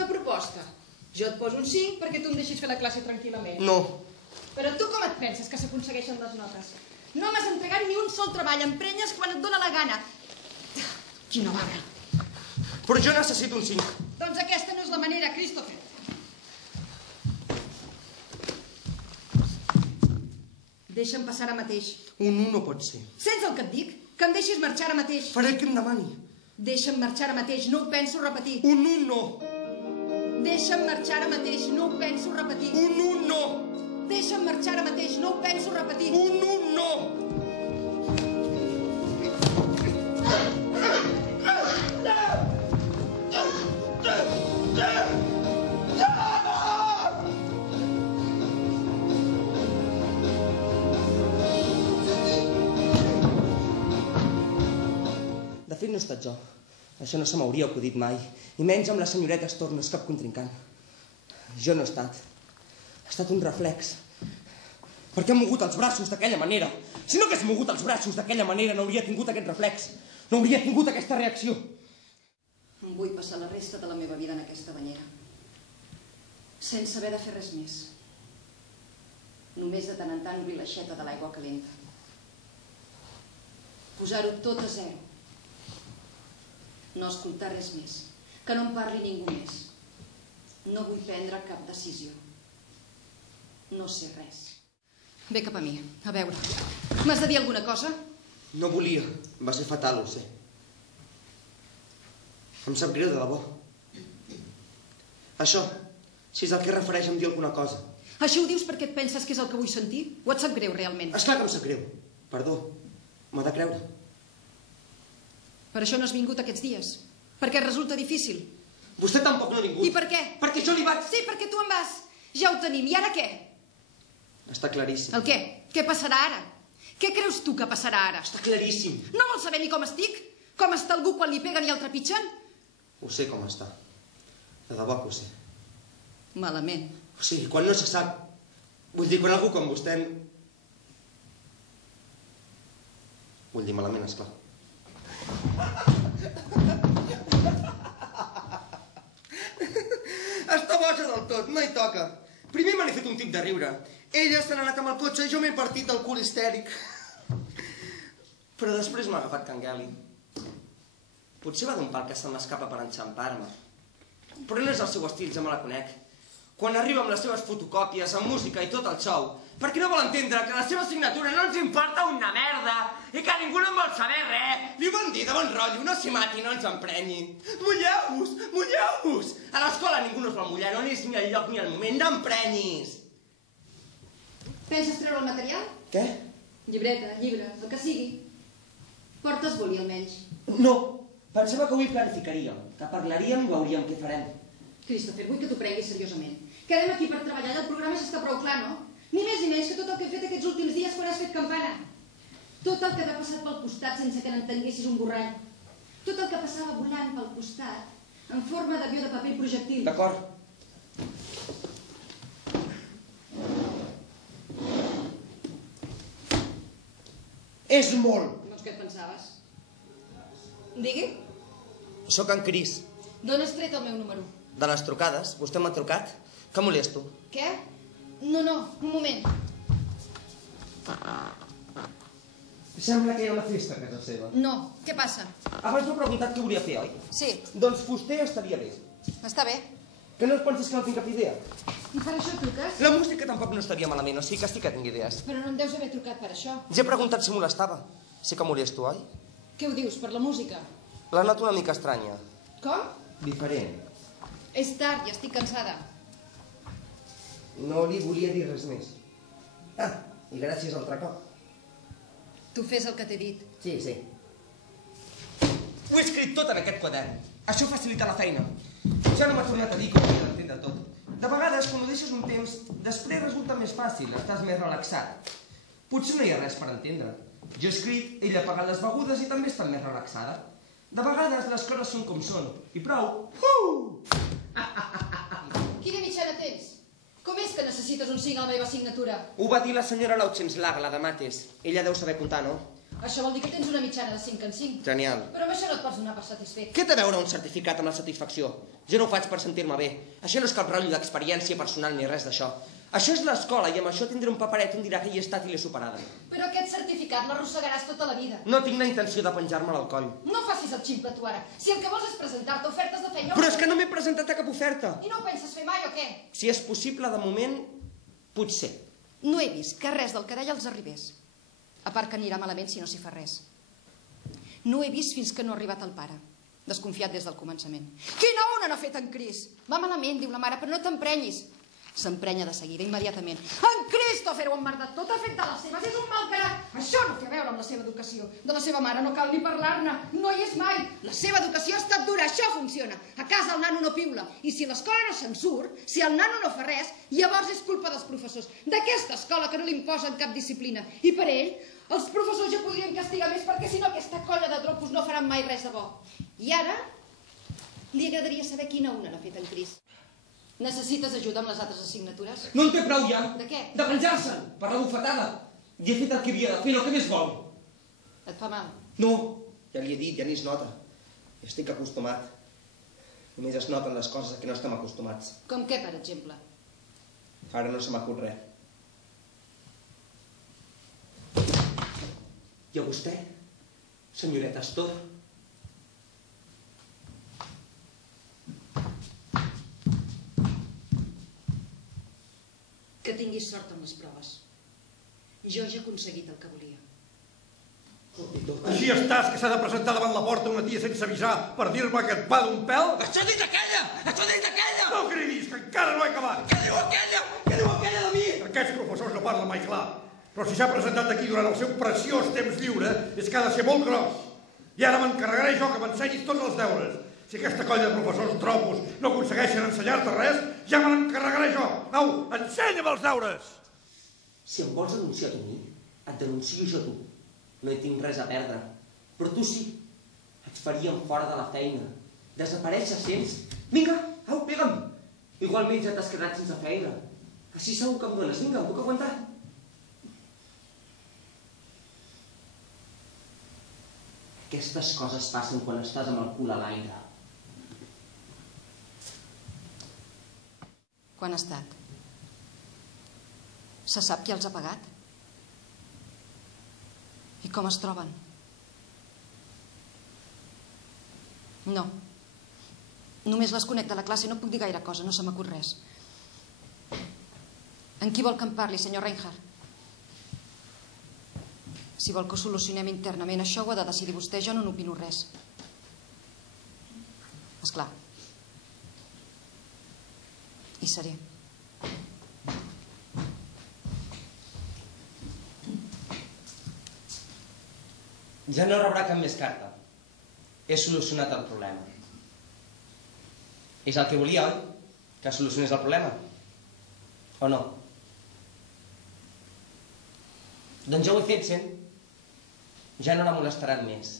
una proposta. Jo et poso un 5 perquè tu em deixis fer la classe tranquil·lament. No. Però tu com et penses que s'aconsegueixen les notes? No m'has entregat ni un sol treball, emprenyes quan et dóna la gana. Quina vaga. Però jo necessito un 5. Doncs aquesta no és la manera, Christopher. Deixa'm passar ara mateix. Un 1 no pot ser. Sents el que et dic? Que em deixis marxar ara mateix. Faré el que em demani. Deixa'm marxar ara mateix, no ho penso repetir. Un 1 no. Deixa'm marxar ara mateix, no ho penso repetir. Un 1 no. Deixa'm marxar ara mateix, no ho penso repetir. Un 1 no. De fet, no he estat jo. Això no se m'hauria acudit mai. I menys amb la senyoreta Storr, no és cap contrincant. Jo no he estat. Ha estat un reflex. Per què ha mogut els braços d'aquella manera? Si no hagués mogut els braços d'aquella manera, no hauria tingut aquest reflex. No hauria tingut aquesta reacció. Em vull passar la resta de la meva vida en aquesta banyera. Sense haver de fer res més. Només de tant en tant obrir l'aixeta de l'aigua calenta. Posar-ho tot a zero. No escoltar res més. Que no em parli ningú més. No vull prendre cap decisió. No sé res. Ve cap a mi, a veure. M'has de dir alguna cosa? No volia. Va ser fatal, ho sé. Em sap greu, de debò. Això, si és el que refereix a em dir alguna cosa. Això ho dius perquè et penses que és el que vull sentir? O et sap greu, realment? Esclar que em sap greu. Perdó. M'ha de creure. Per això no has vingut aquests dies. Perquè resulta difícil. Vostè tampoc no ha vingut. I per què? Perquè jo li vaig... Sí, perquè tu en vas. Ja ho tenim. I ara què? Està claríssim. El què? Què passarà ara? Què creus tu que passarà ara? Està claríssim. No vols saber ni com estic? Com està algú quan li peguen i el trepitgen? Ho sé com està. De debò que ho sé. Malament. O sigui, quan no se sap... Vull dir, quan algú com vostè... Vull dir malament, esclar. Està boja del tot, no hi toca. Primer me n'he fet un tip de riure. Ella se n'ha anat amb el cotxe i jo m'he partit del cul histèric. Però després m'ha agafat cangueli. Potser va d'un pal que se m'escapa per enxampar-me. Però no és el seu estil, ja me la conec. Quan arriba amb les seves fotocòpies, amb música i tot el show, perquè no vol entendre que la seva signatura no ens importa una merda i que ningú no en vol saber res. Li ho van dir de bon rotllo, no s'hi mati, no ens emprenyi. Mulleu-vos, mulleu-vos. A l'escola ningú no es vol mullar, no és ni el lloc ni el moment, no emprenyis. Penses treure el material? Què? Llibreta, llibre, el que sigui. Portes boli, almenys. No, pensava que avui planificaríem, que parlaríem i veuríem què farem. Christopher, vull que t'ho prenguis seriosament. Quedem aquí per treballar i el programa ja està prou clar, no? Ni més ni menys que tot el que he fet aquests últims dies quan has fet campana. Tot el que t'ha passat pel costat sense que n'entenguessis un borrall. Tot el que passava volant pel costat, en forma d'avió de paper i projectil. D'acord. És molt. Doncs què et pensaves? Digui? Soc en Cris. D'on has tret el meu número? De les trucades. Vostè m'ha trucat? Que molesto? Què? No, un moment. Sembla que hi ha una festa a casa seva. No, què passa? Abans m'ha preguntat què volia fer, oi? Sí, Doncs fuster estaria bé. està bé. Que no es pensis que no tinc cap idea? I per això truques? La música tampoc no estaria malament, o sigui que sí que tinc idees. Però no em deus haver trucat per això. Ja he preguntat si molestava. Sí que molesto, oi? Què ho dius, per la música? L'ha anat una mica estranya. Com? Diferent. És tard i estic cansada. No li volia dir res més. Ah, i gràcies altre cop. Tu fes el que t'he dit. Sí. Ho he escrit tot en aquest quadern. Això facilita la feina. Ja no m'ha tornat a dir com he d'entendre tot. De vegades, quan ho deixes un temps, després resulta més fàcil, estàs més relaxat. Potser no hi ha res per entendre. Jo he escrit, ella ha pagat les begudes i també està més relaxada. De vegades les coses són com són, i prou. Quina mitjana tens? Com és que necessites un 5 a la meva assignatura? Ho va dir la senyora Lauchenslag, la de mates. Ella deu saber comptar, no? Això vol dir que tens una mitjana de 5 en 5. Genial. Però amb això no et pots donar per satisfet. Què té a veure un certificat amb la satisfacció? Jo no ho faig per sentir-me bé. Això no és cap rotllo d'experiència personal ni res d'això. Això és l'escola i amb això tindré un paperet on dirà que hi he estat i l'he superada. Però aquest certificat l'arrossegaràs tota la vida. No tinc la intenció de penjar-me'l al coll. No facis el ximple tu ara. Si el que vols és presentar-te ofertes de feina... Però és que no m'he presentat a cap oferta. I no ho penses fer mai o què? Si és possible, de moment, potser. No he vist que res del que deia els arribés. A part que anirà malament si no s'hi fa res. No he vist fins que no ha arribat el pare. Desconfiat des del començament. Quina ona n'ha fet en Cris! Va malament, diu la mare, però no t'emprenyis. S'emprenya de seguida, immediatament. En Christopher ho ha emmerdat tot, ha fet de les seves, és un malcarat. Això no té a veure amb la seva educació. De la seva mare no cal ni parlar-ne, no hi és mai. La seva educació ha estat dura, això funciona. A casa el nano no piula. I si l'escola no se'n surt, si el nano no fa res, llavors és culpa dels professors. D'aquesta escola que no li imposen cap disciplina. I per ell, els professors ja podrien castigar més perquè si no aquesta colla de dropos no faran mai res de bo. I ara, li agradaria saber quina una l'ha fet en Cris. Necessites ajuda amb les altres assignatures? No en té prou ja. De què? De penjar-se'n, per la bufetada. I he fet el que havia de fer, no, què més vol? Et fa mal? No, ja li he dit, ja ni es nota. Ja estic acostumat. Només es noten les coses a què no estem acostumats. Com què, per exemple? Ara no se m'acut res. I a vostè, senyoreta Astor? Que tinguis sort amb les proves. Jo ja he aconseguit el que volia. Així estàs, que s'ha de presentar davant la porta una tia sense avisar per dir-me que et va d'un pèl? Això dit aquella! Això dit aquella! No cridis, que encara no he acabat. Què diu aquella? Què diu aquella de mi? Aquests professors no parlen mai clar. Però si s'ha presentat aquí durant el seu preciós temps lliure, és que ha de ser molt gros. I ara m'encarregaré jo que m'ensenyis tots els deures. Si aquesta colla de professors tropos no aconsegueixen ensenyar-te res, ja me n'encarregaré jo. Au, ensenya'm els deures! Si em vols denunciar tu a mi, et denuncio jo a tu. No hi tinc res a perdre. Però tu sí. Et farien fora de la feina. Desaparèixer sents. Vinga, au, pega'm. Igualment ja t'has quedat sense feina. Així segur que em dones. Vinga, em puc aguantar? Aquestes coses passen quan estàs amb el cul a l'aire. Quan ha estat? Se sap qui els ha pagat? I com es troben? No. Només les conec de la classe, no puc dir gaire cosa, no se m'acut res. En qui vol que em parli, senyor Reinhardt? Si vol que ho solucionem internament, això ho ha de decidir vostè, jo no n'opino res. Esclar. Hi seré. Ja no rebrà cap més carta. He solucionat el problema. És el que volia, oi? Que solucionés el problema? O no? Doncs ja ho he fet, sent? Ja no la molestaran més.